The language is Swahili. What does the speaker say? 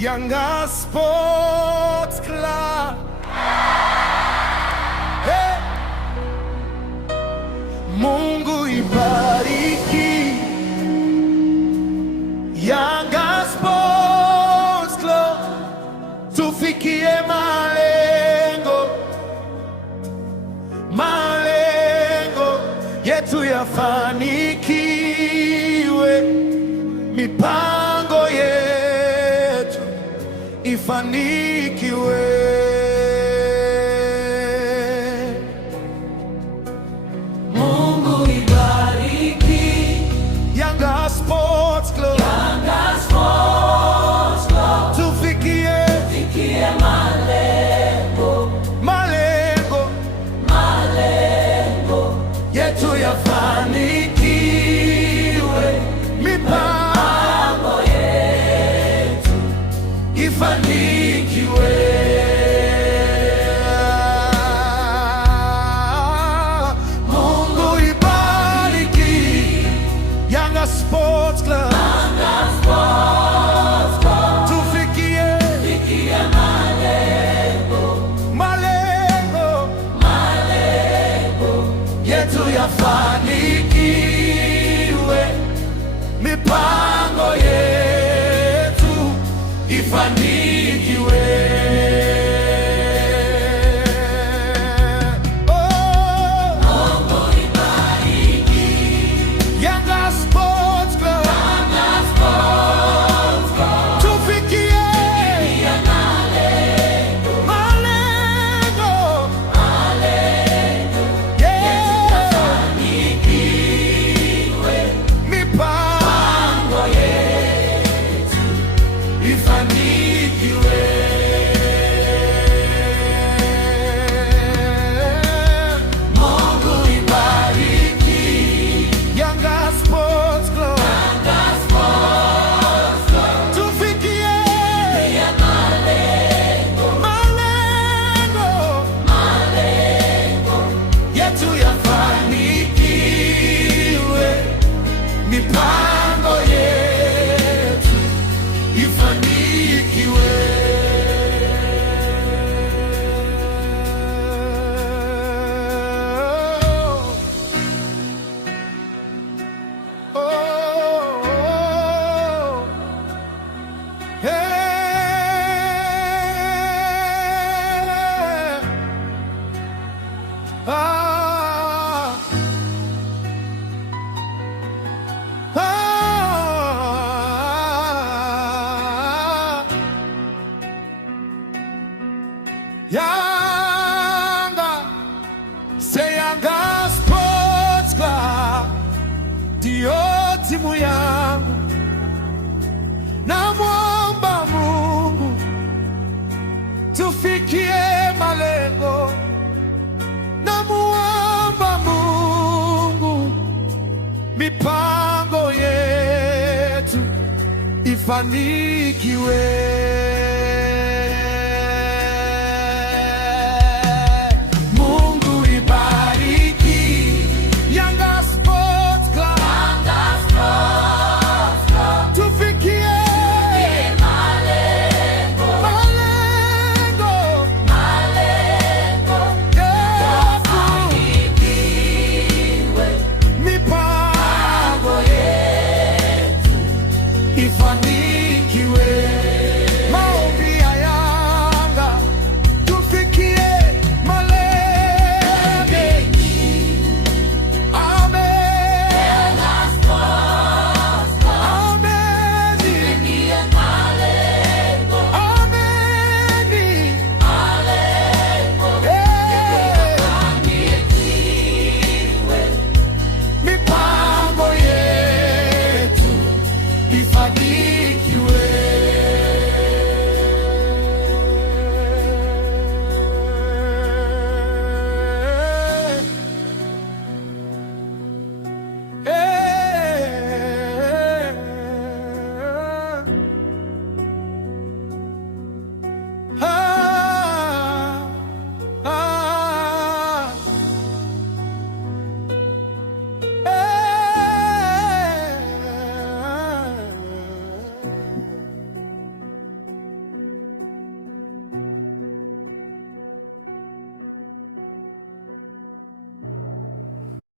Yanga Sports Club. Hey. Mungu ibariki Yanga Sports Club, tufikie malengo yetu yafanikiwe, mipango yetu ifanikiwe. Mungu ibariki Yanga Sports Club, Yanga Sports Club, tufikie malengo yetu yafanikiwe, mipango yetu ifanikiwe. Mungu ibariki Yanga Sports Club, tufikie malengo yetu yafanikiwe, mipango yetu ifanikiwe. Mungu ibariki Yanga Sports Club, tufikie malengo mipango yetu ifanikiwe. Mungu ibariki Yanga Sports Club, tufikie malengo yetu yafanikiwe, mipango yetu ifanikiwe. Oh, oh, oh. Hey. Ah. Ah. Yanga, say Yanga Sports Club, ndio timu yangu, namwomba Mungu tufikie malengo, namwomba Mungu mipango yetu ifanikiwe.